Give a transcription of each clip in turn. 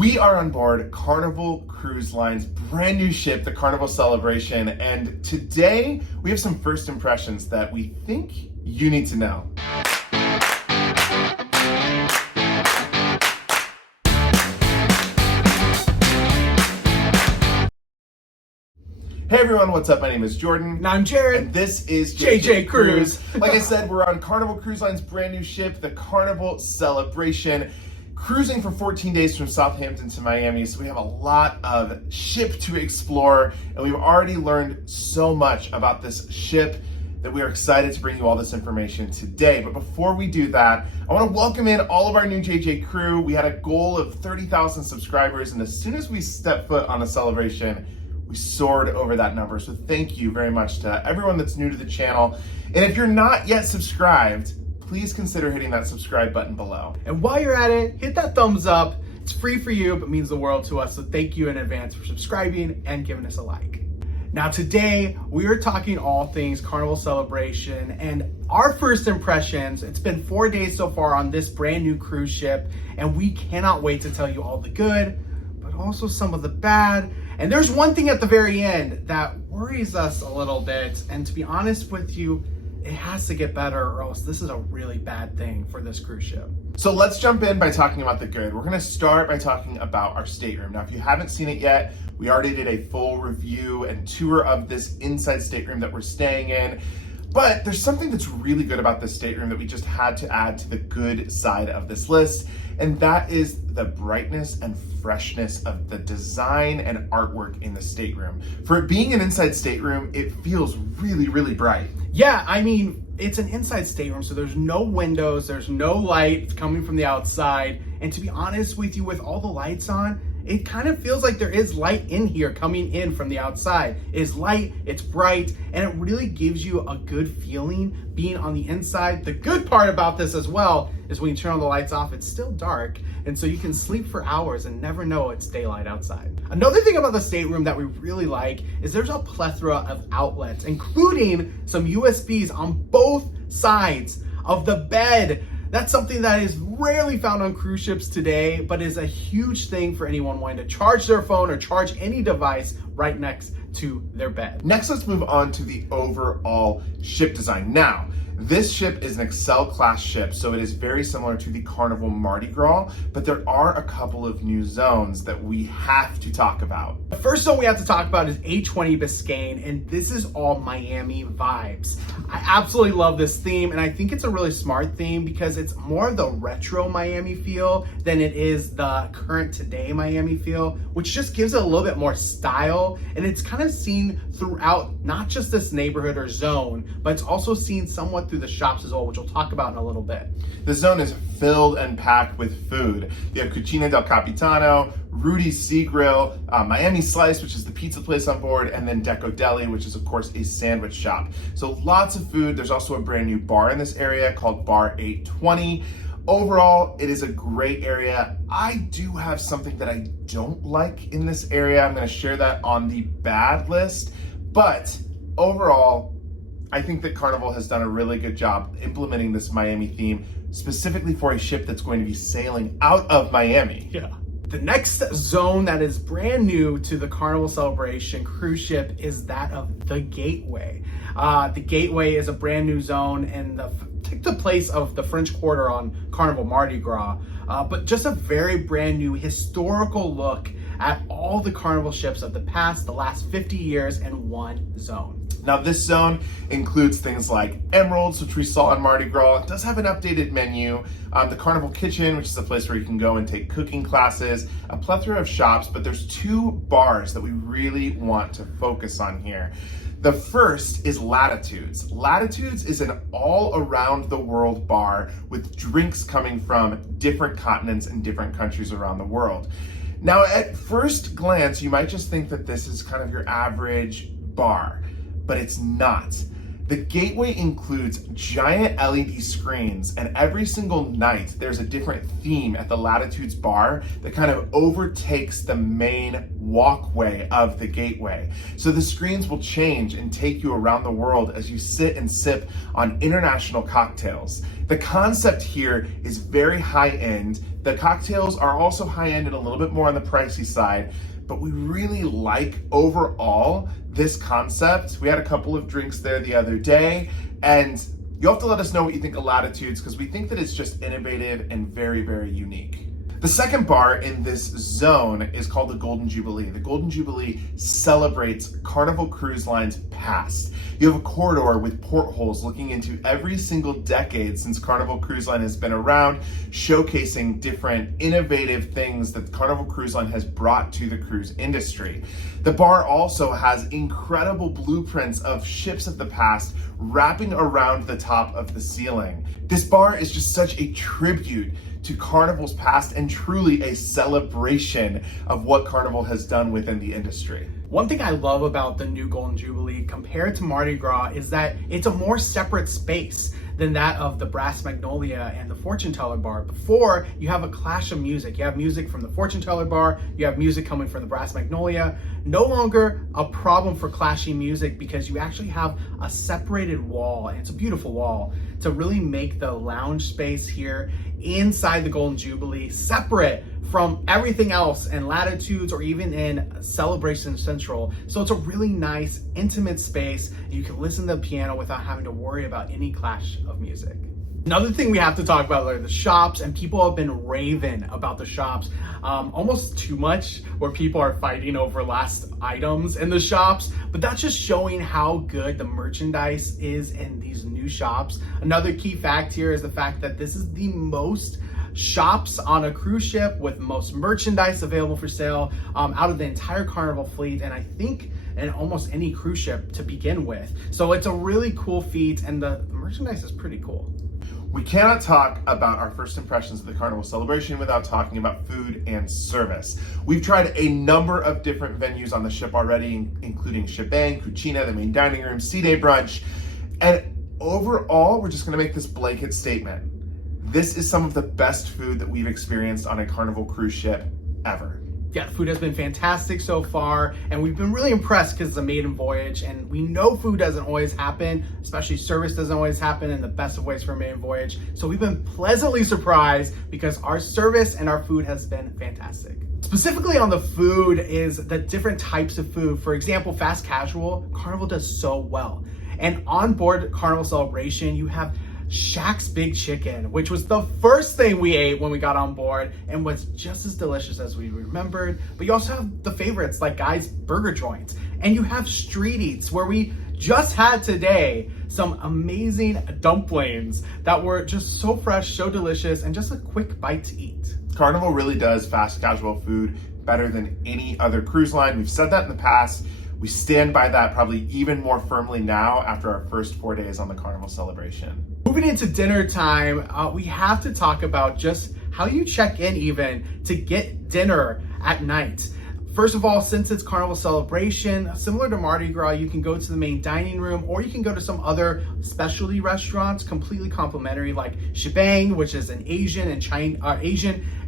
We are on board Carnival Cruise Line's brand new ship, the Carnival Celebration, and today we have some first impressions that we think you need to know. Hey everyone, what's up? My name is Jordan. And I'm Jared. And this is JJ Cruise. Like I said, we're on Carnival Cruise Line's brand new ship, the Carnival Celebration, cruising for 14 days from Southampton to Miami. So we have a lot of ship to explore, and we've already learned so much about this ship that we are excited to bring you all this information today. But before we do that, I want to welcome in all of our new JJ crew. We had a goal of 30,000 subscribers, and as soon as we stepped foot on the celebration, we soared over that number. So thank you very much to everyone that's new to the channel. And if you're not yet subscribed, please consider hitting that subscribe button below. And while you're at it, hit that thumbs up. It's free for you, but means the world to us. So thank you in advance for subscribing and giving us a like. Now today, we are talking all things Carnival Celebration and our first impressions. It's been 4 days so far on this brand new cruise ship, and we cannot wait to tell you all the good, but also some of the bad. And there's one thing at the very end that worries us a little bit, and to be honest with you, it has to get better or else this is a really bad thing for this cruise ship. So let's jump in by talking about the good. We're gonna start by talking about our stateroom. Now, if you haven't seen it yet, we already did a full review and tour of this inside stateroom that we're staying in. But there's something that's really good about this stateroom that we just had to add to the good side of this list, and that is the brightness and freshness of the design and artwork in the stateroom. For it being an inside stateroom, it feels really, really bright. Yeah, I mean, it's an inside stateroom, so there's no windows, there's no light coming from the outside, and to be honest with you, with all the lights on, it kind of feels like there is light in here coming in from the outside. It is light, it's bright, and it really gives you a good feeling being on the inside. The good part about this as well is when you turn all the lights off, it's still dark, and so you can sleep for hours and never know it's daylight outside. Another thing about the stateroom that we really like is there's a plethora of outlets, including some USBs on both sides of the bed. That's something that is rarely found on cruise ships today, but is a huge thing for anyone wanting to charge their phone or charge any device right next to their bed. Next, let's move on to the overall ship design. Now, this ship is an Excel class ship, so it is very similar to the Carnival Mardi Gras, but there are a couple of new zones that we have to talk about. The first zone we have to talk about is A20 Biscayne, and this is all Miami vibes. I absolutely love this theme, and I think it's a really smart theme because it's more of the retro Miami feel than it is the current today Miami feel, which just gives it a little bit more style, and it's kind of seen throughout not just this neighborhood or zone, but it's also seen somewhat through the shops as well, which we'll talk about in a little bit. The zone is filled and packed with food. You have Cucina del Capitano, Rudy's Sea Grill, Miami Slice, which is the pizza place on board, and then Deco Deli, which is of course a sandwich shop. So lots of food. There's also a brand new bar in this area called Bar 820. Overall, it is a great area. I do have something that I don't like in this area. I'm going to share that on the bad list, but overall, I think that Carnival has done a really good job implementing this Miami theme, specifically for a ship that's going to be sailing out of Miami. Yeah. The next zone that is brand new to the Carnival Celebration cruise ship is that of the Gateway. The Gateway is a brand new zone and took the place of the French Quarter on Carnival Mardi Gras, but just a very brand new historical look at all the Carnival ships of the past, the last 50 years in one zone. Now this zone includes things like Emeralds, which we saw on Mardi Gras. It does have an updated menu. The Carnival Kitchen, which is a place where you can go and take cooking classes, a plethora of shops, but there's two bars that we really want to focus on here. The first is Latitudes. Latitudes is an all around the world bar with drinks coming from different continents and different countries around the world. Now, at first glance, you might just think that this is kind of your average bar, but it's not. The Gateway includes giant LED screens, and every single night there's a different theme at the Latitudes bar that kind of overtakes the main walkway of the Gateway. So the screens will change and take you around the world as you sit and sip on international cocktails. The concept here is very high end. The cocktails are also high end and a little bit more on the pricey side, but we really like overall this concept. We had a couple of drinks there the other day, and you'll have to let us know what you think of Latitudes, because we think that it's just innovative and very, very unique. The second bar in this zone is called the Golden Jubilee. The Golden Jubilee celebrates Carnival Cruise Line's past. You have a corridor with portholes looking into every single decade since Carnival Cruise Line has been around, showcasing different innovative things that Carnival Cruise Line has brought to the cruise industry. The bar also has incredible blueprints of ships of the past wrapping around the top of the ceiling. This bar is just such a tribute to Carnival's past and truly a celebration of what Carnival has done within the industry. One thing I love about the new Golden Jubilee compared to Mardi Gras is that it's a more separate space than that of the Brass Magnolia and the Fortune Teller Bar. Before, you have a clash of music. You have music from the Fortune Teller Bar, you have music coming from the Brass Magnolia. No longer a problem for clashing music because you actually have a separated wall, and it's a beautiful wall, to really make the lounge space here inside the Golden Jubilee separate from everything else in Latitudes or even in Celebration Central. So it's a really nice, intimate space. You can listen to the piano without having to worry about any clash of music. Another thing we have to talk about are the shops, and people have been raving about the shops, almost too much, where people are fighting over last items in the shops, but that's just showing how good the merchandise is in these new shops. Another key fact here is the fact that this is the most shops on a cruise ship with most merchandise available for sale out of the entire Carnival fleet, and I think in almost any cruise ship to begin with. So it's a really cool feat, and the merchandise is pretty cool. We cannot talk about our first impressions of the Carnival Celebration without talking about food and service. We've tried a number of different venues on the ship already, including Shebang, Cucina, the main dining room, Sea Day Brunch, and overall, we're just gonna make this blanket statement. This is some of the best food that we've experienced on a Carnival cruise ship ever. Yeah, the food has been fantastic so far, and we've been really impressed because it's a maiden voyage, and we know food doesn't always happen, especially service doesn't always happen in the best of ways for a maiden voyage. So we've been pleasantly surprised because our service and our food has been fantastic. Specifically on the food is the different types of food. For example, fast casual, Carnival does so well. And on board Carnival Celebration, you have Shaq's Big Chicken, which was the first thing we ate when we got on board and was just as delicious as we remembered. But you also have the favorites like Guy's Burger Joint, and you have street eats where we just had today some amazing dumplings that were just so fresh, so delicious, and just a quick bite to eat. Carnival really does fast casual food better than any other cruise line. We've said that in the past. We stand by that probably even more firmly now after our first 4 days on the Carnival Celebration. Moving into dinner time, we have to talk about just how you check in even to get dinner at night. First of all, since it's Carnival Celebration, similar to Mardi Gras, you can go to the main dining room or you can go to some other specialty restaurants, completely complimentary, like Shebang, which is an Asian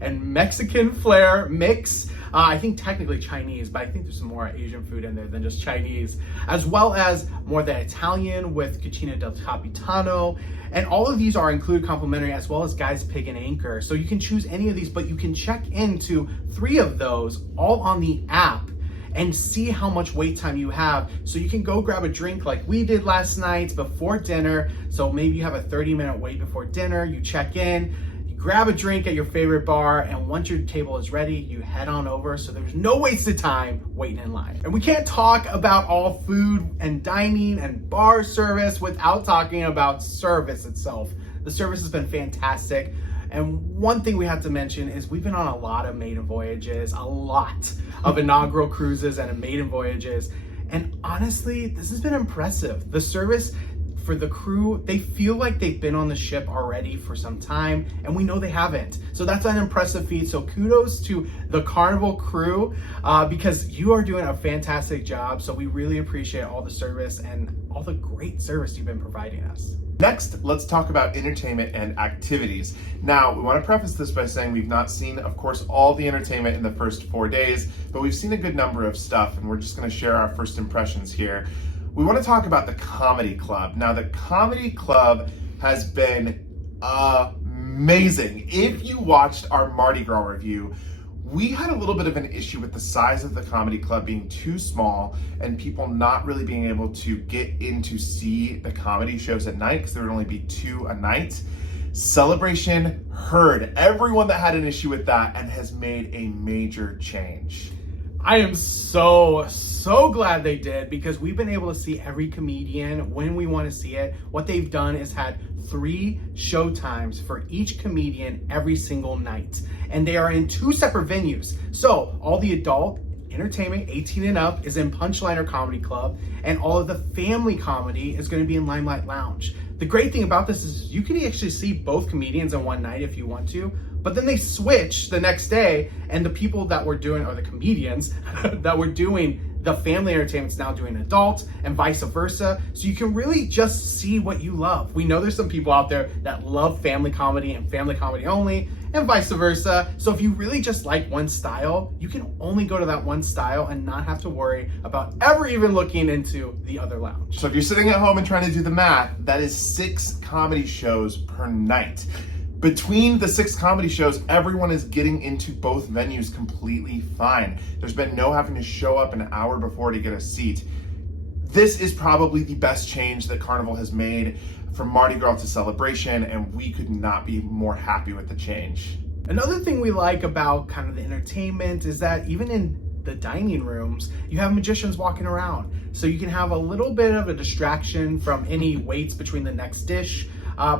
and Mexican flair mix. I think technically Chinese, but I think there's some more Asian food in there than just Chinese, as well as more than Italian with Cucina del Capitano. And all of these are included complimentary, as well as Guy's Pig and Anchor. So you can choose any of these, but you can check into 3 of those all on the app and see how much wait time you have. So you can go grab a drink like we did last night before dinner. So maybe you have a 30-minute wait before dinner, you check in, grab a drink at your favorite bar, and once your table is ready, you head on over, so there's no wasted time waiting in line. And we can't talk about all food and dining and bar service without talking about service itself. The service has been fantastic. And one thing we have to mention is we've been on a lot of maiden voyages, a lot of inaugural cruises and maiden voyages. And honestly, this has been impressive. The service for the crew, they feel like they've been on the ship already for some time, and we know they haven't. So that's an impressive feat. So kudos to the Carnival crew because you are doing a fantastic job. So we really appreciate all the service and all the great service you've been providing us. Next, let's talk about entertainment and activities. Now, we want to preface this by saying we've not seen, of course, all the entertainment in the first 4 days, but we've seen a good number of stuff, and we're just going to share our first impressions here. We want to talk about the Comedy Club. Now, the Comedy Club has been amazing. If you watched our Mardi Gras review, we had a little bit of an issue with the size of the comedy club being too small and people not really being able to get in to see the comedy shows at night because there would only be 2 a night. Celebration heard everyone that had an issue with that and has made a major change. I am so glad they did, because we've been able to see every comedian when we want to see it. What they've done is had 3 show times for each comedian every single night. And they are in 2 separate venues. So all the adult entertainment 18 and up is in Punchliner Comedy Club, and all of the family comedy is going to be in Limelight Lounge. The great thing about this is you can actually see both comedians in one night if you want to, but then they switch the next day, and the people that were doing, or the comedians that were doing the family entertainment's now doing adult, and vice versa. So you can really just see what you love. We know there's some people out there that love family comedy and family comedy only, and vice versa. So if you really just like one style, you can only go to that one style and not have to worry about ever even looking into the other lounge. So if you're sitting at home and trying to do the math, that is 6 comedy shows per night. Between the 6 comedy shows, everyone is getting into both venues completely fine. There's been no having to show up an hour before to get a seat. This is probably the best change that Carnival has made from Mardi Gras to Celebration, and we could not be more happy with the change. Another thing we like about kind of the entertainment is that even in the dining rooms, you have magicians walking around. So you can have a little bit of a distraction from any waits between the next dish,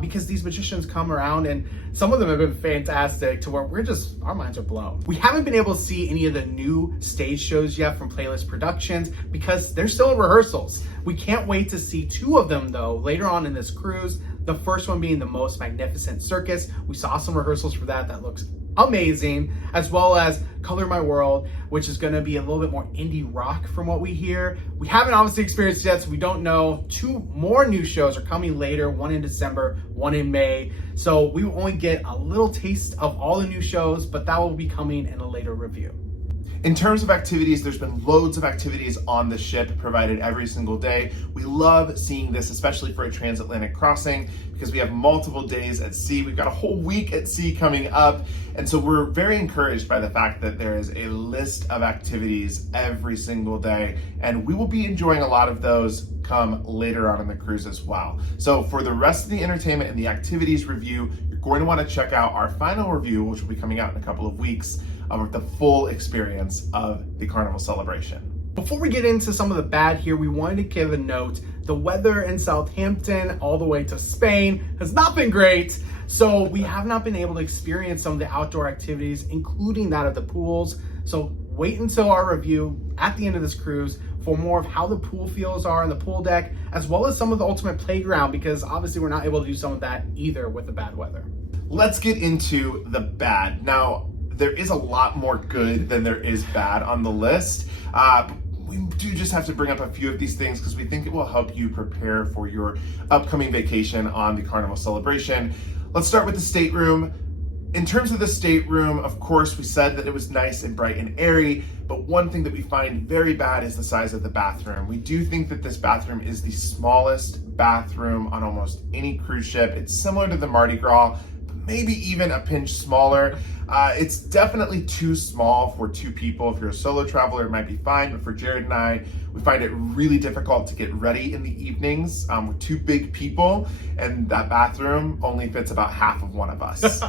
because these magicians come around, and some of them have been fantastic to where our minds are blown. We haven't been able to see any of the new stage shows yet from Playlist Productions because they're still in rehearsals. We can't wait to see 2 of them though later on in this cruise. The first one being the Most Magnificent Circus. We saw some rehearsals for that looks amazing, as well as Color My World, which is going to be a little bit more indie rock from what we hear. We haven't obviously experienced yet, so we don't know. 2 more new shows are coming later, one in December, one in May. So we will only get a little taste of all the new shows, but that will be coming in a later review. In terms of activities, there's been loads of activities on the ship provided every single day. We love seeing this, especially for a transatlantic crossing, because we have multiple days at sea. We've got a whole week at sea coming up. And so we're very encouraged by the fact that there is a list of activities every single day. And we will be enjoying a lot of those come later on in the cruise as well. So for the rest of the entertainment and the activities review, you're going to want to check out our final review, which will be coming out in a couple of weeks, of the full experience of the Carnival Celebration. Before we get into some of the bad here, we wanted to give a note. The weather in Southampton all the way to Spain has not been great. So we have not been able to experience some of the outdoor activities, including that of the pools. So wait until our review at the end of this cruise for more of how the pool feels are on the pool deck, as well as some of the ultimate playground, because obviously we're not able to do some of that either with the bad weather. Let's get into the bad. Now, there is a lot more good than there is bad on the list. We do just have to bring up a few of these things because we think it will help you prepare for your upcoming vacation on the Carnival Celebration. Let's start with the stateroom. In terms of the stateroom, of course, we said that it was nice and bright and airy, but one thing that we find very bad is the size of the bathroom. We do think that this bathroom is the smallest bathroom on almost any cruise ship. It's similar to the Mardi Gras, maybe even a pinch smaller. It's definitely too small for 2 people. If you're a solo traveler, it might be fine, but for Jared and I, we find it really difficult to get ready in the evenings. We're 2 big people, and that bathroom only fits about half of one of us.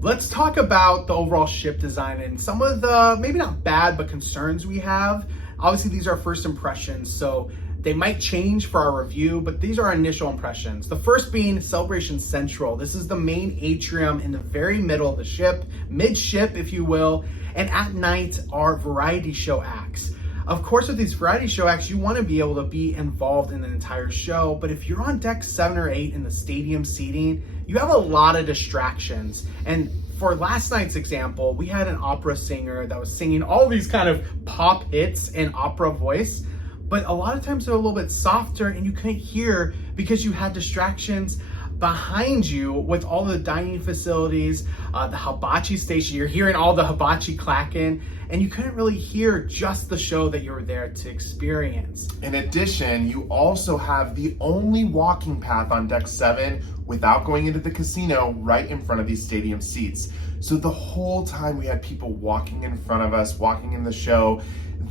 Let's talk about the overall ship design and some of the, maybe not bad, but concerns we have. Obviously, these are first impressions, so they might change for our review, but these are our initial impressions. The first being Celebration Central. This is the main atrium in the very middle of the ship, mid-ship, if you will. And at night are variety show acts. Of course, with these variety show acts, you want to be able to be involved in the entire show. But if you're on deck 7 or 8 in the stadium seating, you have a lot of distractions. And for last night's example, we had an opera singer that was singing all these kind of pop hits in opera voice. But a lot of times they're a little bit softer and you couldn't hear because you had distractions behind you with all the dining facilities, the hibachi station. You're hearing all the hibachi clacking. and you couldn't really hear just the show that you were there to experience. In addition, you also have the only walking path on deck 7 without going into the casino right in front of these stadium seats. So the whole time we had people walking in front of us, walking in the show.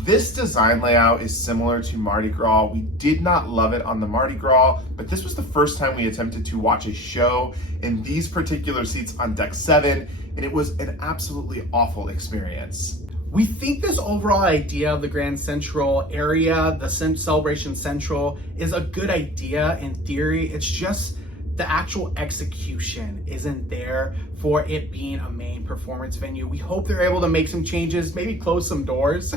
This design layout is similar to Mardi Gras. We did not love it on the Mardi Gras, but this was the first time we attempted to watch a show in these particular seats on deck 7, and it was an absolutely awful experience. We think this overall idea of the Grand Central area, the Celebration Central, is a good idea in theory. It's just the actual execution isn't there for it being a main performance venue. We hope they're able to make some changes, maybe close some doors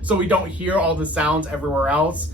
so we don't hear all the sounds everywhere else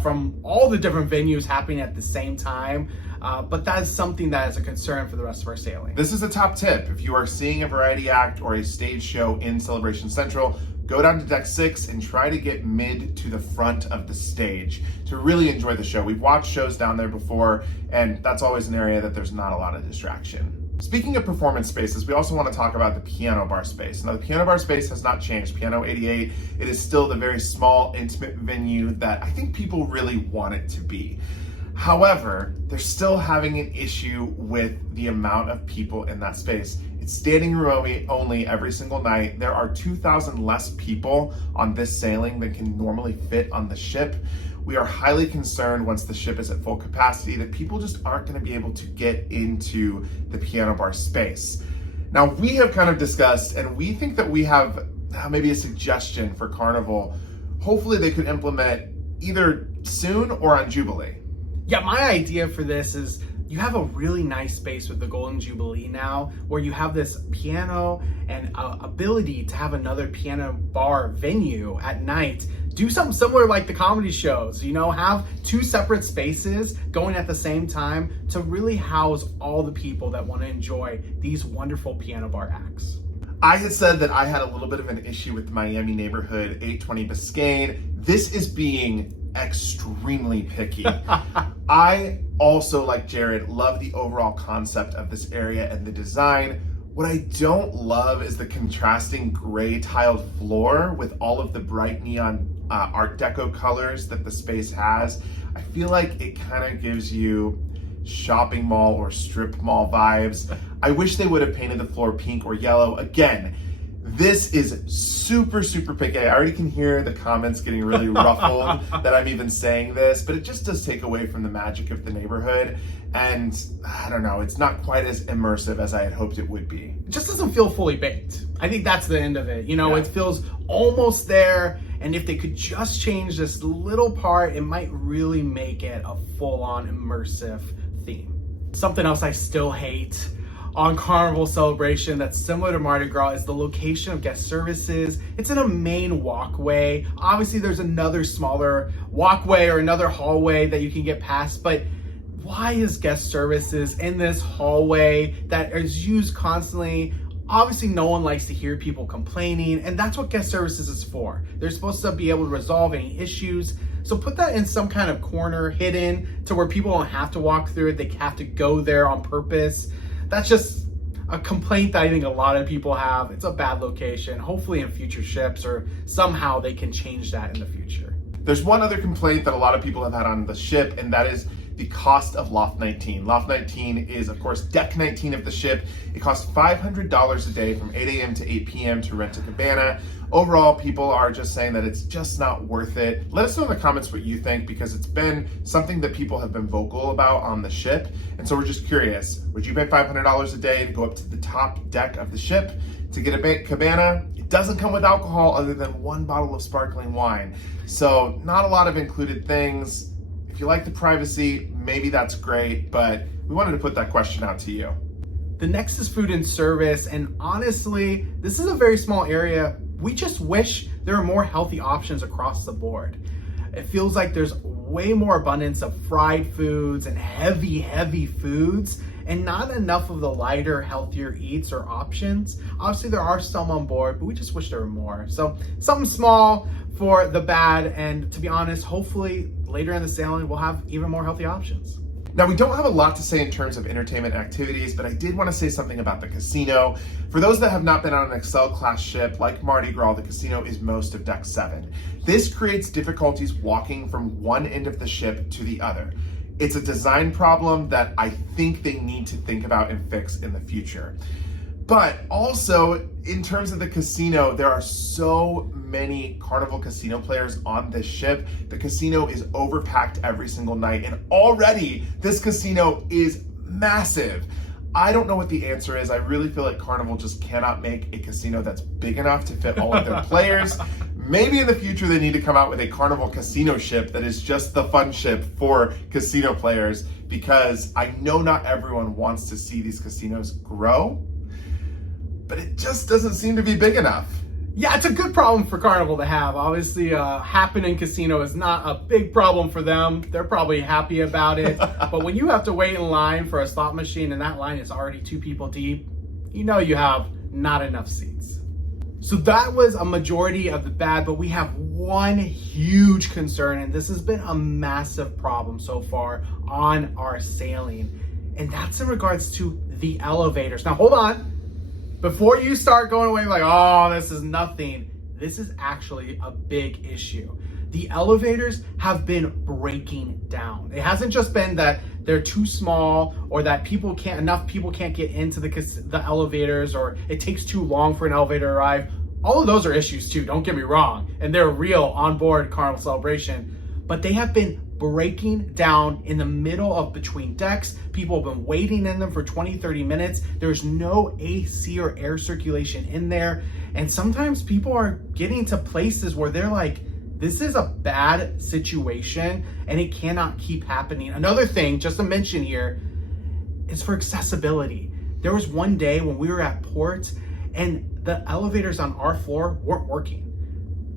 from all the different venues happening at the same time. But that is something that is a concern for the rest of our sailing. This is a top tip. If you are seeing a variety act or a stage show in Celebration Central, go down to deck 6 and try to get mid to the front of the stage to really enjoy the show. We've watched shows down there before, and that's always an area that there's not a lot of distraction. Speaking of performance spaces, we also want to talk about the piano bar space. Now, the piano bar space has not changed. Piano 88, it is still the very small, intimate venue that I think people really want it to be. However, they're still having an issue with the amount of people in that space. It's standing room only every single night. There are 2,000 less people on this sailing than can normally fit on the ship. We are highly concerned once the ship is at full capacity that people just aren't going to be able to get into the piano bar space. Now, we have kind of discussed, and we think that we have maybe a suggestion for Carnival. Hopefully they could implement either soon or on Jubilee. Yeah, my idea for this is you have a really nice space with the Golden Jubilee now where you have this piano and ability to have another piano bar venue at night. Do something similar like the comedy shows, have 2 separate spaces going at the same time to really house all the people that want to enjoy these wonderful piano bar acts. I had said that I had a little bit of an issue with the Miami neighborhood, 820 Biscayne. This is being extremely picky. I also, like Jared, love the overall concept of this area and the design. What I don't love is the contrasting gray tiled floor with all of the bright neon Art Deco colors that the space has. I feel like it kind of gives you shopping mall or strip mall vibes. I wish they would have painted the floor pink or yellow. Again, this is super, super picky. I already can hear the comments getting really ruffled that I'm even saying this, but it just does take away from the magic of the neighborhood. And I don't know, it's not quite as immersive as I had hoped it would be. It just doesn't feel fully baked. I think that's the end of it. Yeah. It feels almost there. And if they could just change this little part, it might really make it a full-on immersive theme. Something else I still hate on Carnival Celebration that's similar to Mardi Gras is the location of guest services. It's in a main walkway. Obviously, there's another smaller walkway or another hallway that you can get past, but why is guest services in this hallway that is used constantly? Obviously, no one likes to hear people complaining, and that's what guest services is for. They're supposed to be able to resolve any issues. So put that in some kind of corner hidden to where people don't have to walk through it. They have to go there on purpose. That's just a complaint that I think a lot of people have. It's a bad location. Hopefully in future ships or somehow they can change that in the future. There's one other complaint that a lot of people have had on the ship, and that is the cost of Loft 19. Loft 19 is, of course, deck 19 of the ship. It costs $500 a day from 8 a.m. to 8 p.m. to rent a cabana. Overall, people are just saying that it's just not worth it. Let us know in the comments what you think, because it's been something that people have been vocal about on the ship. And so we're just curious, would you pay $500 a day to go up to the top deck of the ship to get a cabana? It doesn't come with alcohol other than 1 bottle of sparkling wine. So not a lot of included things. If you like the privacy, maybe that's great, but we wanted to put that question out to you. The next is food and service, and honestly, this is a very small area. We just wish there were more healthy options across the board. It feels like there's way more abundance of fried foods and heavy foods, and not enough of the lighter, healthier eats or options. Obviously, there are some on board, but we just wish there were more. So something small for the bad, and to be honest, hopefully later in the sailing, we'll have even more healthy options. Now, we don't have a lot to say in terms of entertainment activities, but I did want to say something about the casino. For those that have not been on an Excel class ship like Mardi Gras, the casino is most of Deck 7. This creates difficulties walking from one end of the ship to the other. It's a design problem that I think they need to think about and fix in the future. But also, in terms of the casino, there are so many Carnival Casino players on this ship. The casino is overpacked every single night, and already this casino is massive. I don't know what the answer is. I really feel like Carnival just cannot make a casino that's big enough to fit all of their players. Maybe in the future they need to come out with a Carnival Casino ship that is just the fun ship for casino players, because I know not everyone wants to see these casinos grow, but it just doesn't seem to be big enough. Yeah, it's a good problem for Carnival to have. Obviously, happening casino is not a big problem for them. They're probably happy about it. But when you have to wait in line for a slot machine and that line is already 2 people deep, you know you have not enough seats. So that was a majority of the bad, but we have one huge concern, and this has been a massive problem so far on our sailing, and that's in regards to the elevators. Now, hold on. Before you start going away like, oh, this is nothing, this is actually a big issue. The elevators have been breaking down. It hasn't just been that they're too small or that enough people can't get into the elevators, or it takes too long for an elevator to arrive. All of those are issues too, don't get me wrong, and they're real on board Carnival Celebration, but they have been breaking down in the middle of between decks. People have been waiting in them for 20-30 minutes. There's no AC or air circulation in there, and sometimes people are getting to places where they're like, this is a bad situation and it cannot keep happening. Another thing just to mention here is for accessibility. There was one day when we were at port and the elevators on our floor weren't working.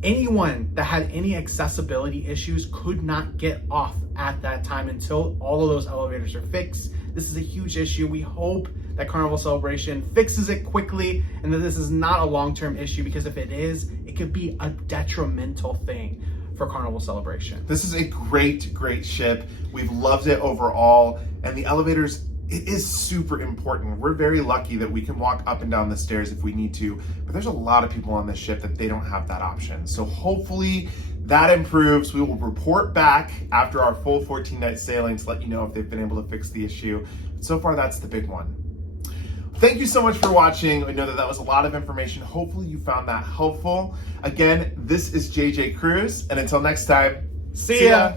Anyone that had any accessibility issues could not get off at that time until all of those elevators are fixed. This is a huge issue. We hope that Carnival Celebration fixes it quickly and that this is not a long-term issue, because if it is, it could be a detrimental thing for Carnival Celebration. This is a great, great ship. We've loved it overall, and the elevators, it is super important. We're very lucky that we can walk up and down the stairs if we need to, but there's a lot of people on this ship that they don't have that option. So hopefully that improves. We will report back after our full 14-night sailing to let you know if they've been able to fix the issue. But so far, that's the big one. Thank you so much for watching. I know that was a lot of information. Hopefully you found that helpful. Again, this is JJ Cruise, and until next time, see ya.